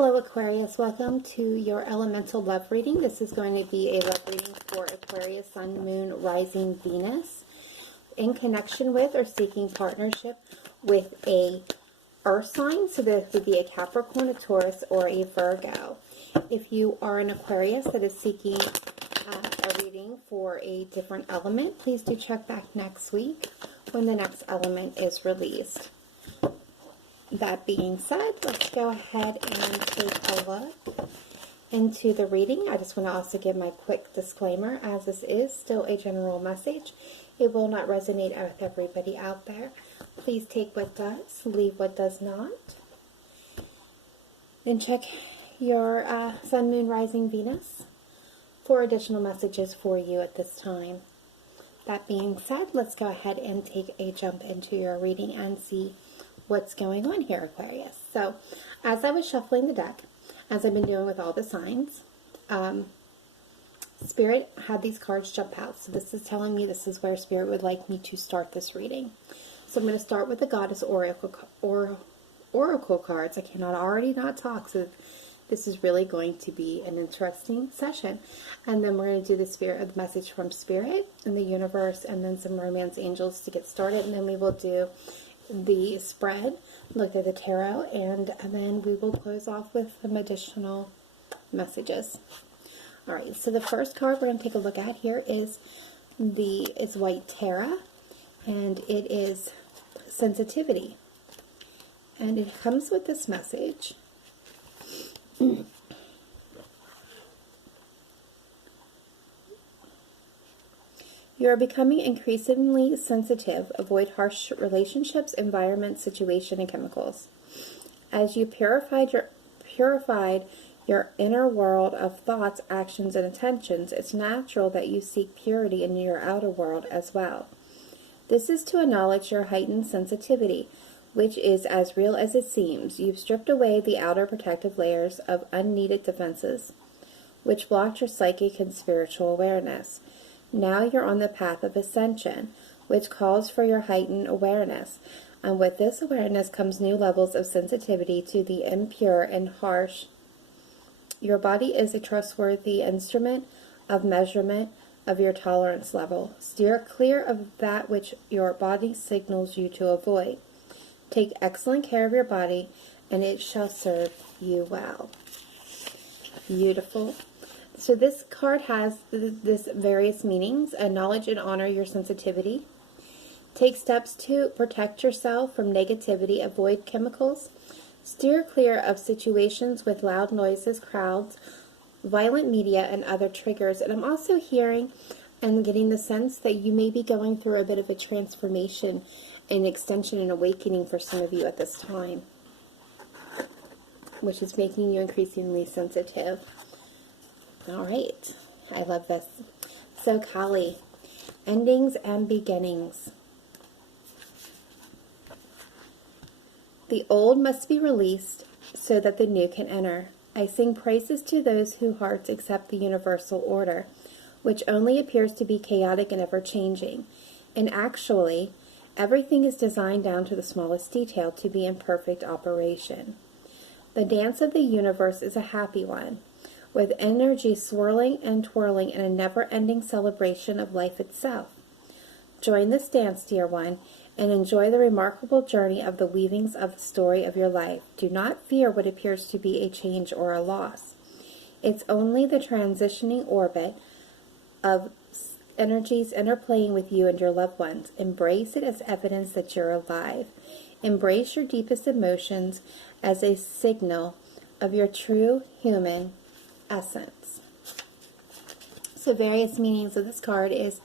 Hello Aquarius, welcome to your elemental love reading. This is going to be a love reading for Aquarius, Sun, Moon, Rising, Venus, in connection with or seeking partnership with a earth sign. So this would be a Capricorn, a Taurus, or a Virgo. If you are an Aquarius that is seeking a reading for a different element, please do check back next week when the next element is released. That being said, let's go ahead and take a look into the reading. I just want to also give my quick disclaimer, as this is still a general message. It will not resonate with everybody out there. Please take what does, leave what does not. And check your Sun, Moon, Rising, Venus for additional messages for you at this time. That being said, let's go ahead and take a jump into your reading and see what's going on here, Aquarius. So, as I was shuffling the deck, as I've been doing with all the signs, Spirit had these cards jump out. So this is telling me this is where Spirit would like me to start this reading. So I'm going to start with the Goddess Oracle cards. I cannot already not talk, so this is really going to be an interesting session. And then we're going to do the Spirit of the message from Spirit and the universe, and then some romance angels to get started, and then we will do the spread, look at the tarot, and then we will close off with some additional messages. Alright, so the first card we're going to take a look at here is White Tara, and it is sensitivity. And it comes with this message. You are becoming increasingly sensitive. Avoid harsh relationships, environment, situation, and chemicals. As you purified your inner world of thoughts, actions, and intentions, it's natural that you seek purity in your outer world as well. This is to acknowledge your heightened sensitivity, which is as real as it seems. You've stripped away the outer protective layers of unneeded defenses, which blocked your psychic and spiritual awareness. Now you're on the path of ascension, which calls for your heightened awareness. And with this awareness comes new levels of sensitivity to the impure and harsh. Your body is a trustworthy instrument of measurement of your tolerance level. Steer clear of that which your body signals you to avoid. Take excellent care of your body, and it shall serve you well. Beautiful. So this card has this various meanings. Acknowledge and honor your sensitivity. Take steps to protect yourself from negativity. Avoid chemicals. Steer clear of situations with loud noises, crowds, violent media, and other triggers. And I'm also hearing and getting the sense that you may be going through a bit of a transformation, an extension, and awakening for some of you at this time, which is making you increasingly sensitive. All right, I love this. So Kali, endings and beginnings. The old must be released so that the new can enter. I sing praises to those whose hearts accept the universal order, which only appears to be chaotic and ever-changing. And actually, everything is designed down to the smallest detail to be in perfect operation. The dance of the universe is a happy one, with energy swirling and twirling in a never-ending celebration of life itself. Join this dance, dear one, and enjoy the remarkable journey of the weavings of the story of your life. Do not fear what appears to be a change or a loss. It's only the transitioning orbit of energies interplaying with you and your loved ones. Embrace it as evidence that you're alive. Embrace your deepest emotions as a signal of your true human essence. So various meanings of this card is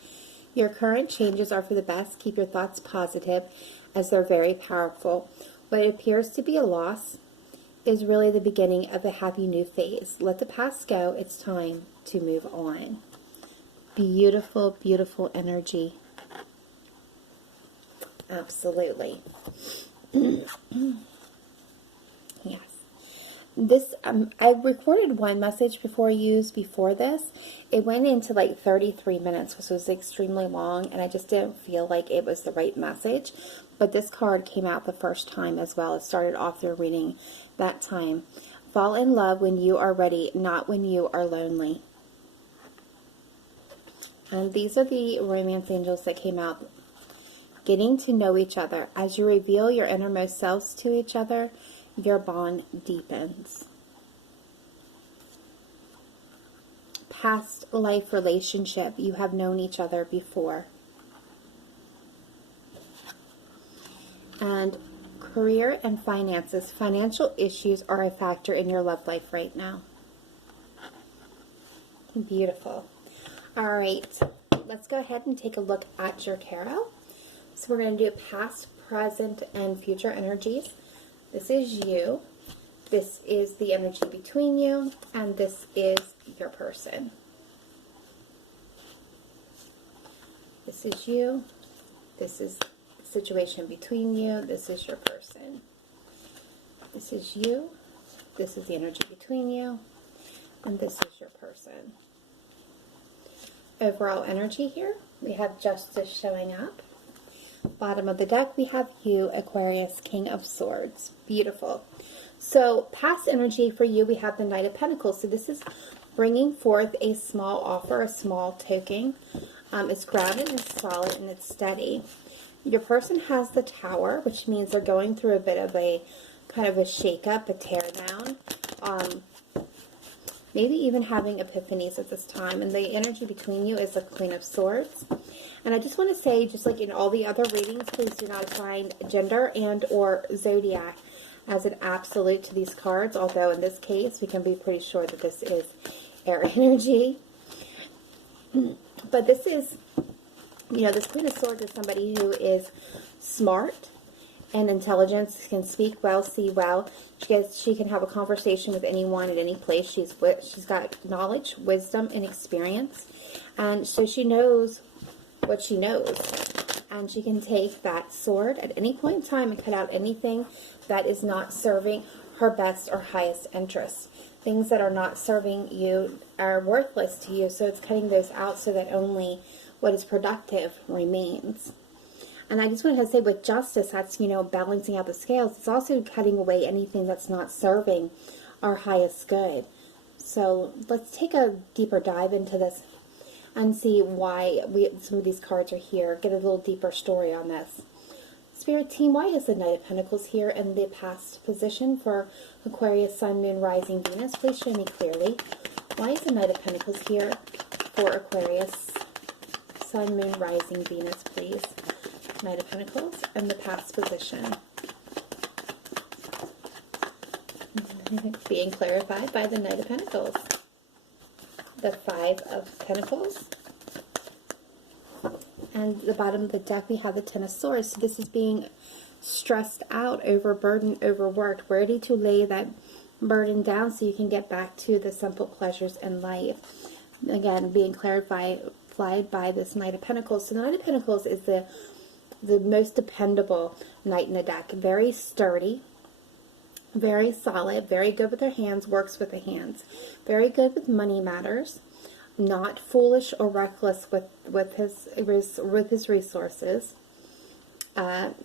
your current changes are for the best. Keep your thoughts positive, as they're very powerful. What appears to be a loss is really the beginning of a happy new phase. Let the past go. It's time to move on. Beautiful, beautiful energy. Absolutely. Yes. This I recorded one message before this. It went into like 33 minutes, which was extremely long, and I just didn't feel like it was the right message. But this card came out the first time as well. It started off their reading that time Fall in love when you are ready, not when you are lonely. And these are the romance angels that came out. Getting to know each other. As you reveal your innermost selves to each other, your bond deepens. Past life relationship. You have known each other before. And career and finances. Financial issues are a factor in your love life right now. Beautiful. All right. Let's go ahead and take a look at your tarot. So we're going to do past, present, and future energies. This is you. This is the energy between you. And this is your person. This is you. This is the situation between you. This is your person. This is you. This is the energy between you. And this is your person. Overall energy here. We have justice showing up. Bottom of the deck, we have you, Aquarius, King of Swords. Beautiful. So, past energy for you, we have the Knight of Pentacles. So, this is bringing forth a small offer, a small token. It's grounded, it's solid, and it's steady. Your person has the Tower, which means they're going through a bit of a kind of a shake-up, a tear-down. Maybe even having epiphanies at this time. And the energy between you is the Queen of Swords. And I just want to say, just like in all the other readings, please do not assign gender and or zodiac as an absolute to these cards. Although in this case, we can be pretty sure that this is air energy. But this is, you know, this Queen of Swords is somebody who is smart and intelligence, can speak well, see well. She can have a conversation with anyone at any place. She's got knowledge, wisdom, and experience. And so she knows what she knows. And she can take that sword at any point in time and cut out anything that is not serving her best or highest interests. Things that are not serving you are worthless to you. So it's cutting those out so that only what is productive remains. And I just wanted to say with justice, that's, you know, balancing out the scales. It's also cutting away anything that's not serving our highest good. So let's take a deeper dive into this and see why some of these cards are here. Get a little deeper story on this. Spirit team, why is the Knight of Pentacles here in the past position for Aquarius, Sun, Moon, Rising, Venus? Please show me clearly. Why is the Knight of Pentacles here for Aquarius, Sun, Moon, Rising, Venus, please? Knight of Pentacles and the past position. Being clarified by the Knight of Pentacles. The Five of Pentacles. And the bottom of the deck, we have the Ten of Swords. So this is being stressed out, overburdened, overworked, ready to lay that burden down so you can get back to the simple pleasures in life. Again, being clarified by this Knight of Pentacles. So the Knight of Pentacles is the most dependable knight in the deck. Very sturdy, very solid, very good with her hands, works with the hands. Very good with money matters. Not foolish or reckless with his resources.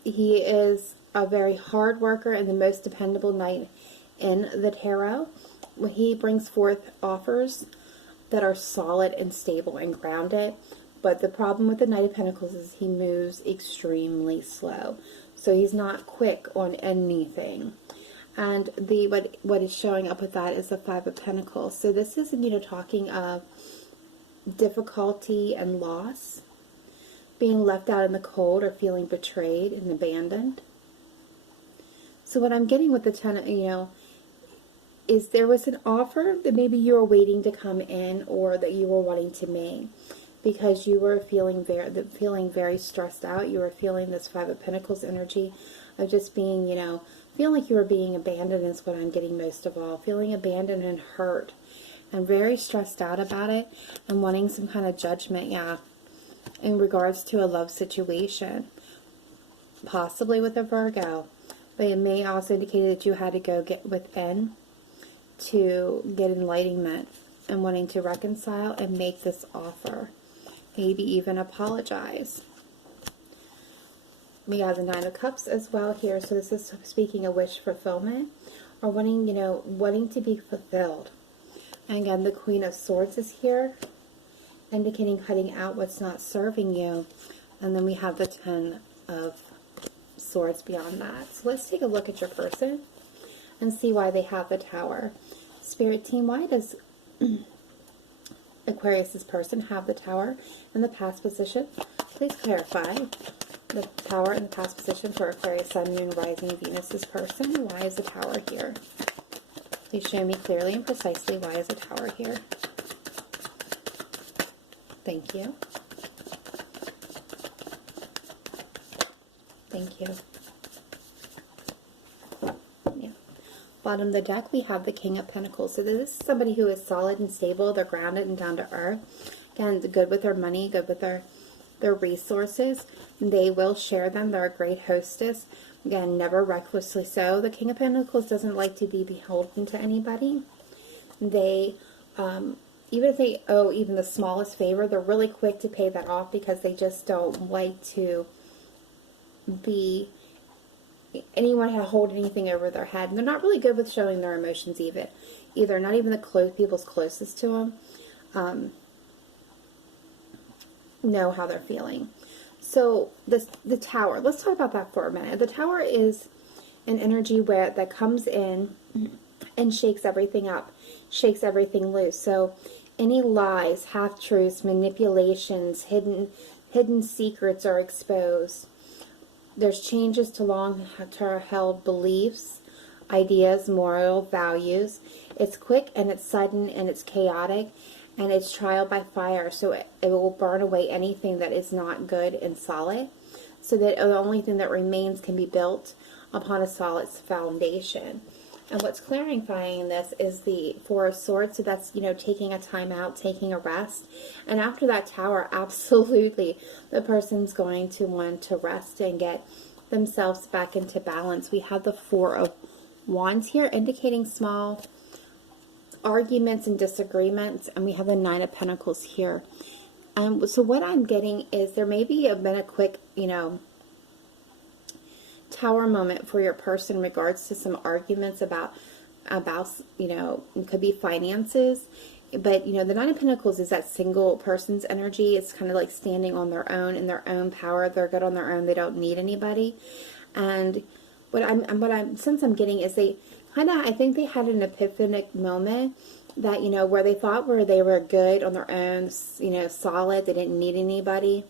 He is a very hard worker and the most dependable knight in the tarot. He brings forth offers that are solid and stable and grounded. But the problem with the Knight of Pentacles is he moves extremely slow. So he's not quick on anything. And what is showing up with that is the Five of Pentacles. So this is, you know, talking of difficulty and loss. Being left out in the cold or feeling betrayed and abandoned. So what I'm getting with the Ten, you know, is there was an offer that maybe you were waiting to come in or that you were wanting to make. Because you were feeling very stressed out. You were feeling this Five of Pentacles energy of just being, you know, feeling like you were being abandoned is what I'm getting most of all. Feeling abandoned and hurt. And very stressed out about it. And wanting some kind of judgment, yeah, in regards to a love situation. Possibly with a Virgo. But it may also indicate that you had to go get within to get enlightenment. And wanting to reconcile and make this offer. Maybe even apologize. We have the Nine of Cups as well here. So this is speaking of wish fulfillment or wanting, you know, wanting to be fulfilled. And again, the Queen of Swords is here, indicating cutting out what's not serving you. And then we have the Ten of Swords beyond that. So let's take a look at your person and see why they have the Tower. Spirit team, why does Aquarius's person have the Tower in the past position? Please clarify the Tower in the past position for Aquarius, Sun, Moon, Rising, Venus's person. Why is the Tower here? Please show me clearly and precisely why is the Tower here. Thank you. Thank you. Yeah. Bottom of the deck, we have the King of Pentacles. So this is somebody who is solid and stable. They're grounded and down to earth. Again, good with their money, good with their resources. They will share them. They're a great hostess. Again, never recklessly so. The King of Pentacles doesn't like to be beholden to anybody. They, even if they owe even the smallest favor, they're really quick to pay that off because they just don't like to be anyone to hold anything over their head. And they're not really good with showing their emotions either. Not even the people's closest to them know how they're feeling. So the Tower, let's talk about that for a minute. The Tower is an energy that comes in and shakes everything up, shakes everything loose. So any lies, half-truths, manipulations, hidden secrets are exposed. There's changes to long-held beliefs, ideas, moral values. It's quick and it's sudden and it's chaotic. And it's trial by fire, so it will burn away anything that is not good and solid, so that the only thing that remains can be built upon a solid foundation. And what's clarifying this is the Four of Swords, so that's, you know, taking a time out, taking a rest. And after that Tower, absolutely, the person's going to want to rest and get themselves back into balance. We have the Four of Wands here, indicating small arguments and disagreements, and we have the Nine of Pentacles here. So what I'm getting is there may be been a quick, you know, Tower moment for your person in regards to some arguments about you know, it could be finances, but you know, the Nine of Pentacles is that single person's energy. It's kind of like standing on their own in their own power. They're good on their own. They don't need anybody. And what I'm since I'm getting is they kind of, I think they had an epiphanic moment that, you know, where they thought they were good on their own, you know, solid, they didn't need anybody,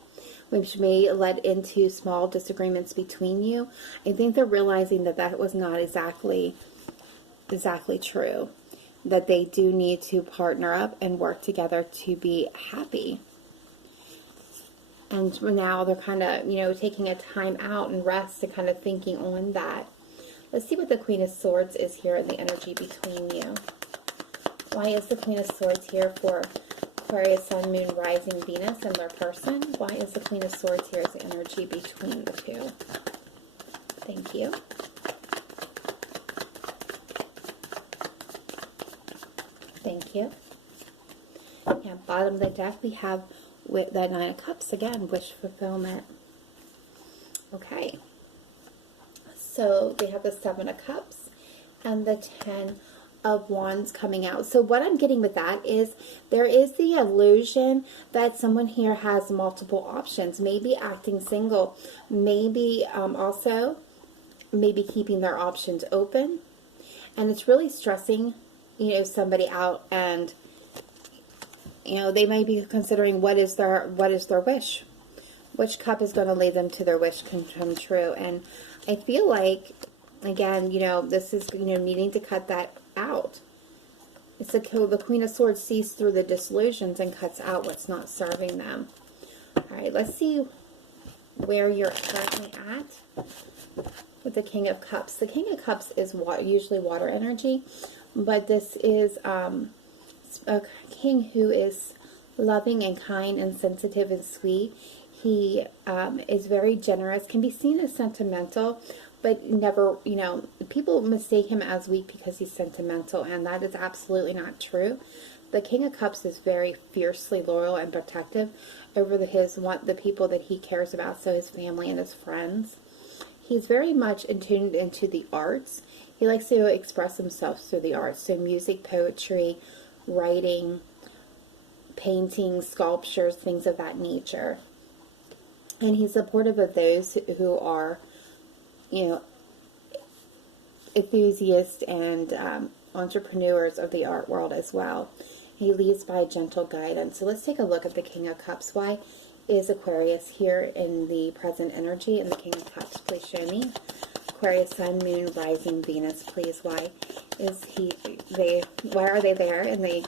which may lead into small disagreements between you. I think they're realizing that that was not exactly true, that they do need to partner up and work together to be happy. And now they're kind of, you know, taking a time out and rest and kind of thinking on that. Let's see what the Queen of Swords is here in the energy between you. Why is the Queen of Swords here for Aquarius, Sun, Moon, Rising, Venus, and their person? Why is the Queen of Swords here as the energy between the two? Thank you. Thank you. Yeah, bottom of the deck, we have with the Nine of Cups again, wish fulfillment. Okay. So they have the Seven of Cups and the Ten of Wands coming out. So what I'm getting with that is there is the illusion that someone here has multiple options, maybe acting single, maybe also maybe keeping their options open, and it's really stressing, you know, somebody out. And you know, they may be considering what is their wish, which cup is going to lead them to their wish can come true. And I feel like, again, you know, this is, you know, needing to cut that out. It's the Queen of Swords sees through the disillusions and cuts out what's not serving them. All right, let's see where you're currently at with the King of Cups. The King of Cups is usually water energy, but this is a king who is loving and kind and sensitive and sweet. He is very generous, can be seen as sentimental, but never, you know, people mistake him as weak because he's sentimental, and that is absolutely not true. The King of Cups is very fiercely loyal and protective over the people that he cares about, so his family and his friends. He's very much attuned into the arts. He likes to express himself through the arts, so music, poetry, writing, painting, sculptures, things of that nature. And he's supportive of those who are, you know, enthusiasts and entrepreneurs of the art world as well. He leads by gentle guidance. So let's take a look at the King of Cups. Why is Aquarius here in the present energy? And the King of Cups, please show me. Aquarius, Sun, Moon, Rising, Venus, please. Why are they there in the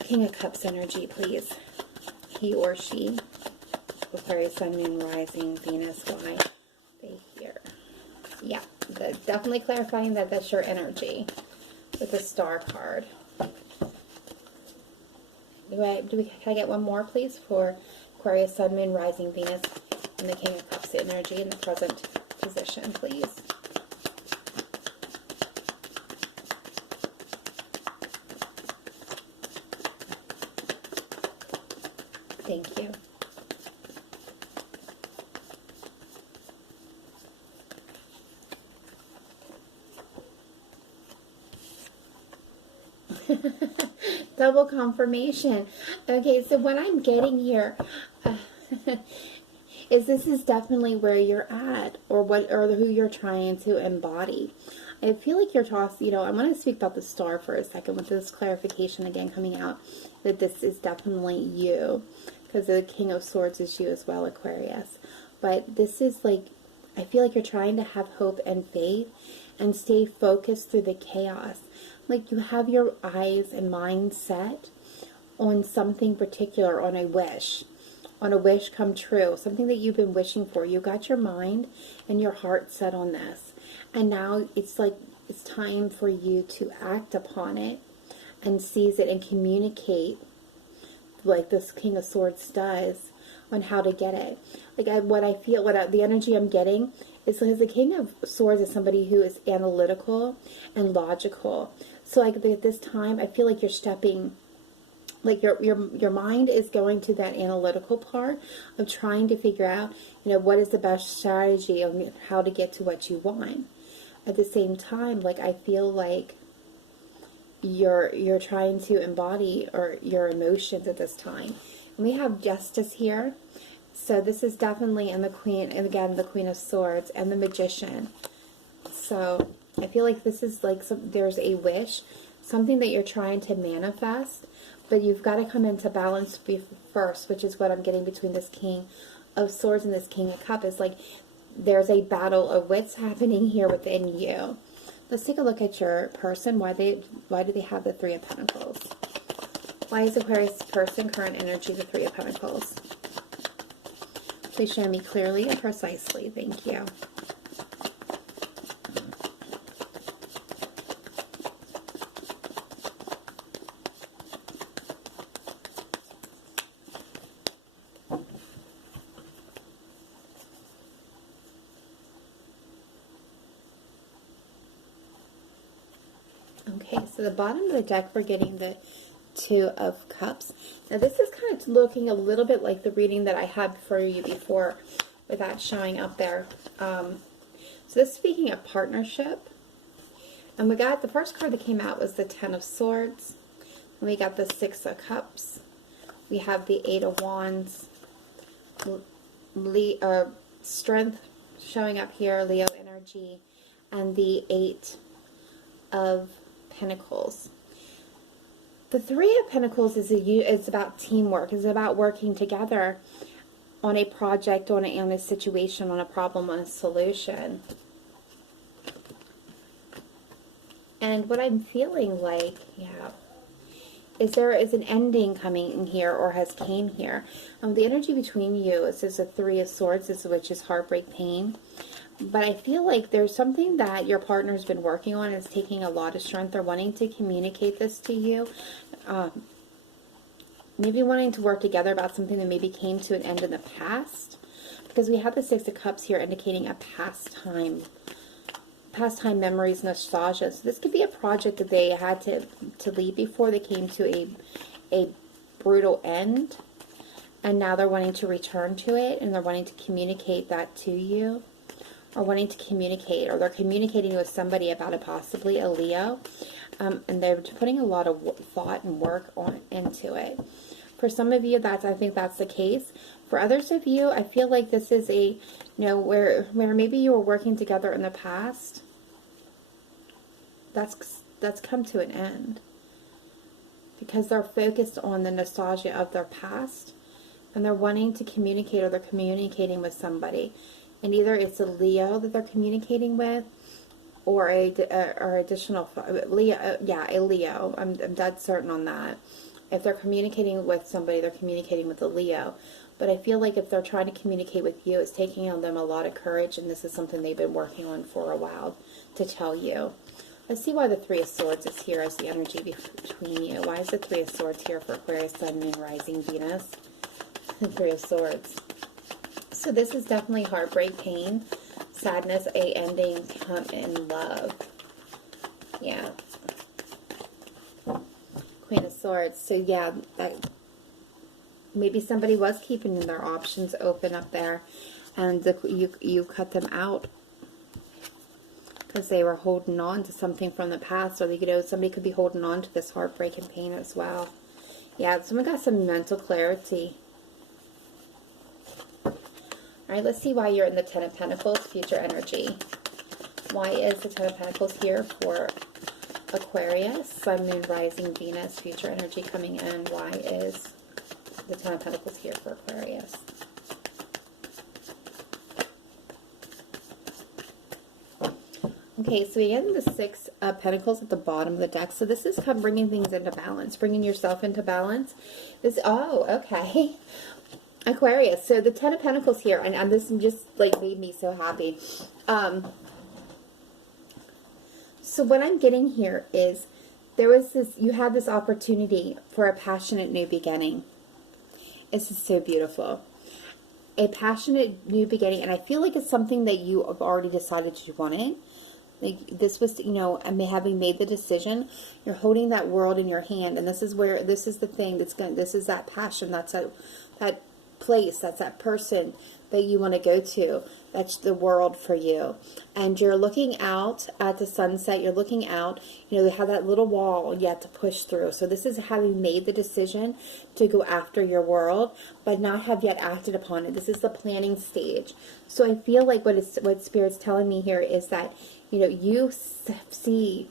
King of Cups energy, please? He or she. Aquarius, Sun, Moon, Rising, Venus, why they here? Yeah, definitely clarifying that that's your energy with the Star card. Can I get one more, please, for Aquarius, Sun, Moon, Rising, Venus, and the King of Cups energy in the present position, please? Thank you. Double confirmation. Okay, so what I'm getting here is this is definitely where you're at, or who you're trying to embody. I feel like you're tossed, I want to speak about the Star for a second with this clarification again coming out that this is definitely you, because the King of Swords is you as well, Aquarius. But this is like, I feel like you're trying to have hope and faith and stay focused through the chaos. Like you have your eyes and mind set on something particular, on a wish come true, something that you've been wishing for. You got your mind and your heart set on this. And now it's like, it's time for you to act upon it and seize it and communicate like this King of Swords does on how to get it. Like the energy I'm getting is because the King of Swords is somebody who is analytical and logical. So like at this time, I feel like you're stepping, like your mind is going to that analytical part of trying to figure out, what is the best strategy of how to get to what you want. At the same time, like I feel like you're trying to embody your emotions at this time. And we have Justice here. So this is definitely in the Queen, and again, the Queen of Swords and the Magician. So I feel like this is like there's a wish, something that you're trying to manifest, but you've got to come into balance first, which is what I'm getting between this King of Swords and this King of Cups. Is like there's a battle of wits happening here within you. Let's take a look at your person. Why do they have the Three of Pentacles? Why is Aquarius person current energy the Three of Pentacles? Please show me clearly and precisely. Thank you. Okay, so the bottom of the deck, we're getting the Two of Cups. Now this is kind of looking a little bit like the reading that I had for you before with that showing up there. So this is speaking of partnership. And we got, the first card that came out was the Ten of Swords. And we got the Six of Cups. We have the Eight of Wands. Strength showing up here, Leo energy. And the Eight of Pentacles. The Three of Pentacles is about teamwork. It's about working together on a project, on a situation, on a problem, on a solution. And what I'm feeling like, is there is an ending coming in here or has came here. The energy between you is a Three of Swords, which is heartbreak, pain. But I feel like there's something that your partner's been working on. It's taking a lot of strength. They're wanting to communicate this to you. Maybe wanting to work together about something that maybe came to an end in the past. Because we have the Six of Cups here indicating a pastime memories, nostalgia. So this could be a project that they had to leave before they came to a brutal end. And now they're wanting to return to it. And they're wanting to communicate that to you. are wanting to communicate, or they're communicating with somebody about it, possibly a Leo, and they're putting a lot of thought and work into it. For some of you, I think that's the case. For others of you, I feel like this is a, where maybe you were working together in the past. That's come to an end, because they're focused on the nostalgia of their past, and they're wanting to communicate, or they're communicating with somebody. And either it's a Leo that they're communicating with, or additional Leo. Yeah, a Leo. I'm dead certain on that. If they're communicating with somebody, they're communicating with a Leo. But I feel like if they're trying to communicate with you, it's taking on them a lot of courage, and this is something they've been working on for a while to tell you. Let's see why the Three of Swords is here as the energy between you. Why is the Three of Swords here for Aquarius, Sun, Moon, Rising, Venus? The Three of Swords. So this is definitely heartbreak, pain, sadness, a ending, come in love. Yeah. Queen of Swords. So yeah, maybe somebody was keeping their options open up there, and you cut them out because they were holding on to something from the past, or somebody could be holding on to this heartbreak and pain as well. Yeah, someone got some mental clarity. Alright, let's see why you're in the Ten of Pentacles, future energy. Why is the Ten of Pentacles here for Aquarius, Sun, Moon, Rising, Venus, future energy coming in? Why is the Ten of Pentacles here for Aquarius? Okay, so we get the Six of Pentacles at the bottom of the deck. So this is bringing things into balance, bringing yourself into balance. Oh, okay. Aquarius, so the Ten of Pentacles here, and this just made me so happy. So what I'm getting here is you had this opportunity for a passionate new beginning. This is so beautiful. A passionate new beginning, and I feel like it's something that you have already decided you wanted. This was, having made the decision, you're holding that world in your hand, and this is the thing this is that passion, that's that place, that's that person that you want to go to. That's the world for you. And you're looking out at the sunset, you're looking out, you have that little wall yet to push through. So this is having made the decision to go after your world, but not have yet acted upon it. This is the planning stage. So I feel like what Spirit's telling me here is that, you see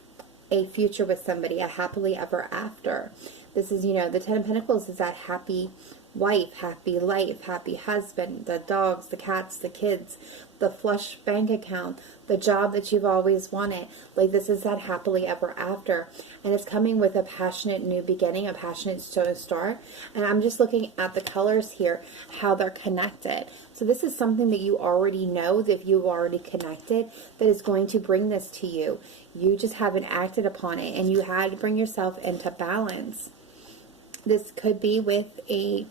a future with somebody, a happily ever after. This is, the Ten of Pentacles is that happy wife, happy life, happy husband, the dogs, the cats, the kids, the flush bank account, the job that you've always wanted. This is that happily ever after. And it's coming with a passionate new beginning, a passionate start. And I'm just looking at the colors here, how they're connected. So this is something that you already know, that you've already connected, that is going to bring this to you. You just haven't acted upon it, and you had to bring yourself into balance. This could be with a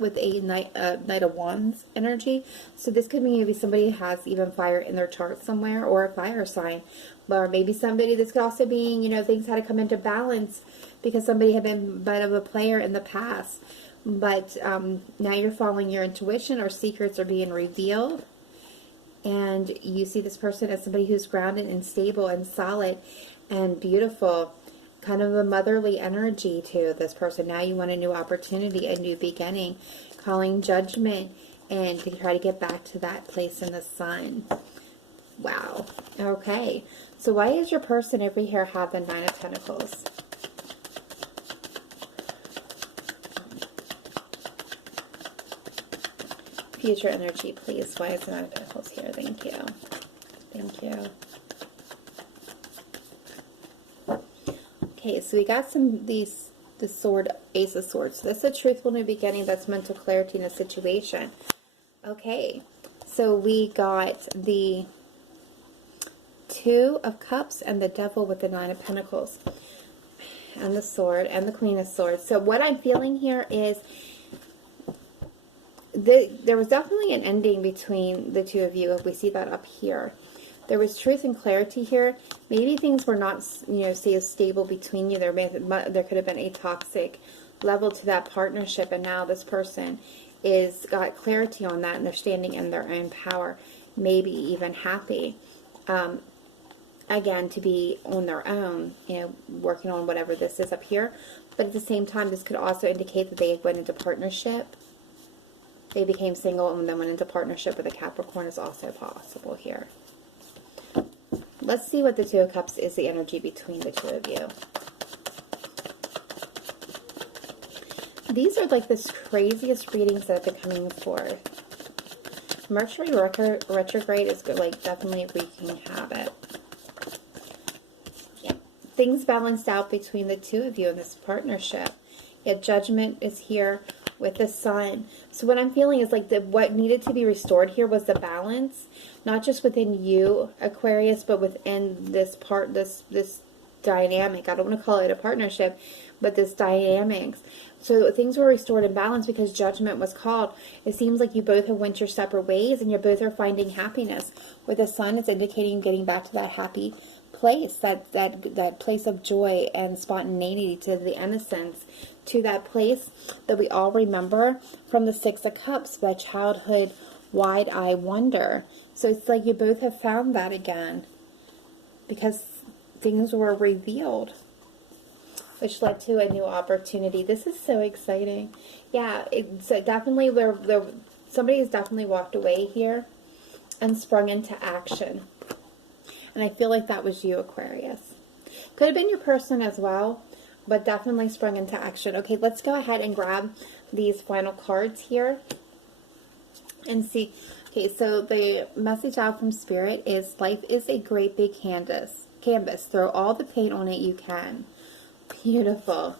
Knight of Wands energy. So this could mean maybe somebody has even fire in their chart somewhere, or a fire sign. Or maybe somebody, this could also be, things had to come into balance because somebody had been a bit of a player in the past. But now you're following your intuition, or secrets are being revealed. And you see this person as somebody who's grounded and stable and solid and beautiful. Kind of a motherly energy to this person. Now you want a new opportunity, a new beginning, calling judgment, and to try to get back to that place in the sun. Wow. Okay. So why is your person over here have the Nine of Pentacles? Future energy, please. Why is the Nine of Pentacles here? Thank you. Thank you. Okay, so we got the sword, Ace of Swords. So that's a truthful new beginning. That's mental clarity in a situation. Okay, so we got the Two of Cups and the Devil with the Nine of Pentacles. And the Sword and the Queen of Swords. So what I'm feeling here is there was definitely an ending between the two of you. If we see that up here. There was truth and clarity here. Maybe things were not, stay as stable between you. There could have been a toxic level to that partnership, and now this person got clarity on that, and they're standing in their own power. maybe even happy. Again, to be on their own, you know, working on whatever this is up here. But at the same time, this could also indicate that they went into partnership. They became single and then went into partnership with a Capricorn is also possible here. Let's see what the Two of Cups is, the energy between the two of you. These are like the craziest readings that have been coming forth. Mercury retrograde is good, like definitely wreaking havoc. Yeah. Things balanced out between the two of you in this partnership. Yet Judgment is here with the Sun. So what I'm feeling is like what needed to be restored here was the balance, not just within you, Aquarius, but within this this dynamic. I don't want to call it a partnership, but this dynamics. So things were restored in balance because Judgment was called. It seems like you both have went your separate ways and you both are finding happiness. With the Sun, it's indicating getting back to that happy place, that place of joy and spontaneity, to the innocence, to that place that we all remember from the Six of Cups, that childhood wide-eye wonder. So it's like you both have found that again because things were revealed, which led to a new opportunity. This is so exciting. Yeah, it's definitely somebody has definitely walked away here and sprung into action. And I feel like that was you, Aquarius. Could have been your person as well, but definitely sprung into action. Okay, let's go ahead and grab these final cards here and see. Okay, so the message out from Spirit is life is a great big canvas. Throw all the paint on it you can. Beautiful.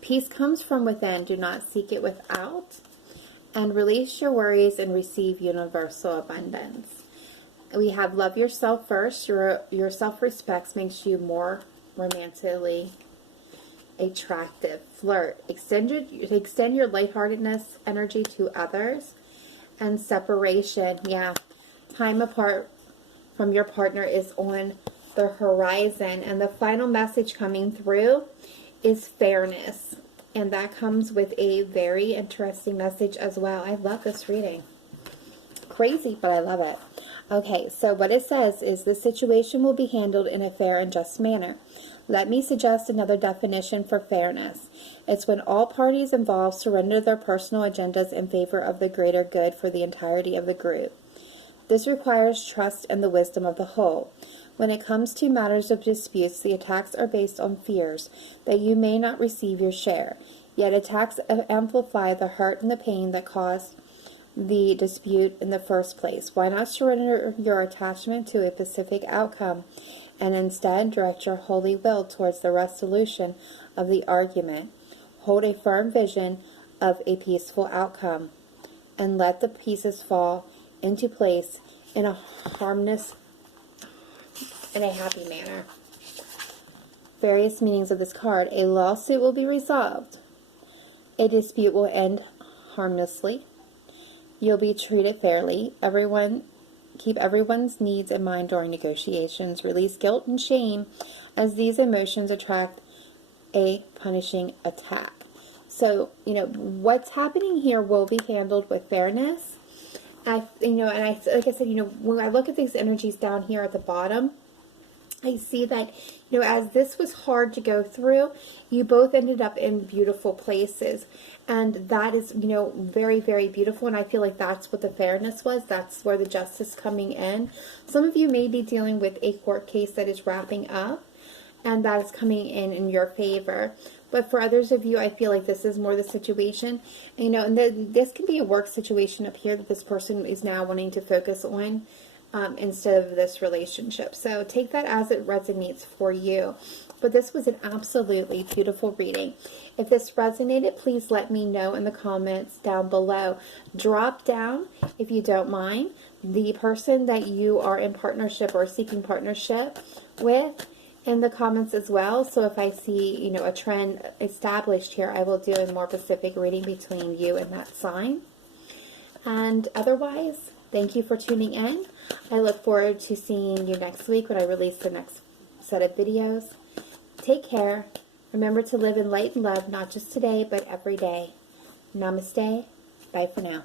Peace comes from within. Do not seek it without. And release your worries and receive universal abundance. We have love yourself first. Your self-respect makes you more romantically attractive. Flirt. Extend your lightheartedness energy to others. And separation. Yeah. Time apart from your partner is on the horizon. And the final message coming through is fairness. And that comes with a very interesting message as well. I love this reading. Crazy, but I love it. Okay, so what it says is the situation will be handled in a fair and just manner. Let me suggest another definition for fairness. It's when all parties involved surrender their personal agendas in favor of the greater good for the entirety of the group. This requires trust and the wisdom of the whole. When it comes to matters of disputes, the attacks are based on fears that you may not receive your share. Yet attacks amplify the hurt and the pain that caused the dispute in the first place. Why not surrender your attachment to a specific outcome and instead direct your holy will towards the resolution of the argument? Hold a firm vision of a peaceful outcome and let the pieces fall into place in a happy manner. Various meanings of this card. A lawsuit will be resolved. A dispute will end harmlessly. You'll be treated fairly. Keep everyone's needs in mind during negotiations. Release guilt and shame as these emotions attract a punishing attack. So, what's happening here will be handled with fairness. Like I said, when I look at these energies down here at the bottom, I see that, as this was hard to go through, you both ended up in beautiful places. And that is, very, very beautiful. And I feel like that's what the fairness was. That's where the justice coming in. Some of you may be dealing with a court case that is wrapping up, and that is coming in your favor. But for others of you, I feel like this is more the situation. And this can be a work situation up here that this person is now wanting to focus on instead of this relationship. So take that as it resonates for you. But this was an absolutely beautiful reading. If this resonated, please let me know in the comments down below. Drop down, if you don't mind, the person that you are in partnership or seeking partnership with in the comments as well. So if I see, a trend established here, I will do a more specific reading between you and that sign. And otherwise, thank you for tuning in. I look forward to seeing you next week when I release the next set of videos. Take care. Remember to live in light and love, not just today, but every day. Namaste. Bye for now.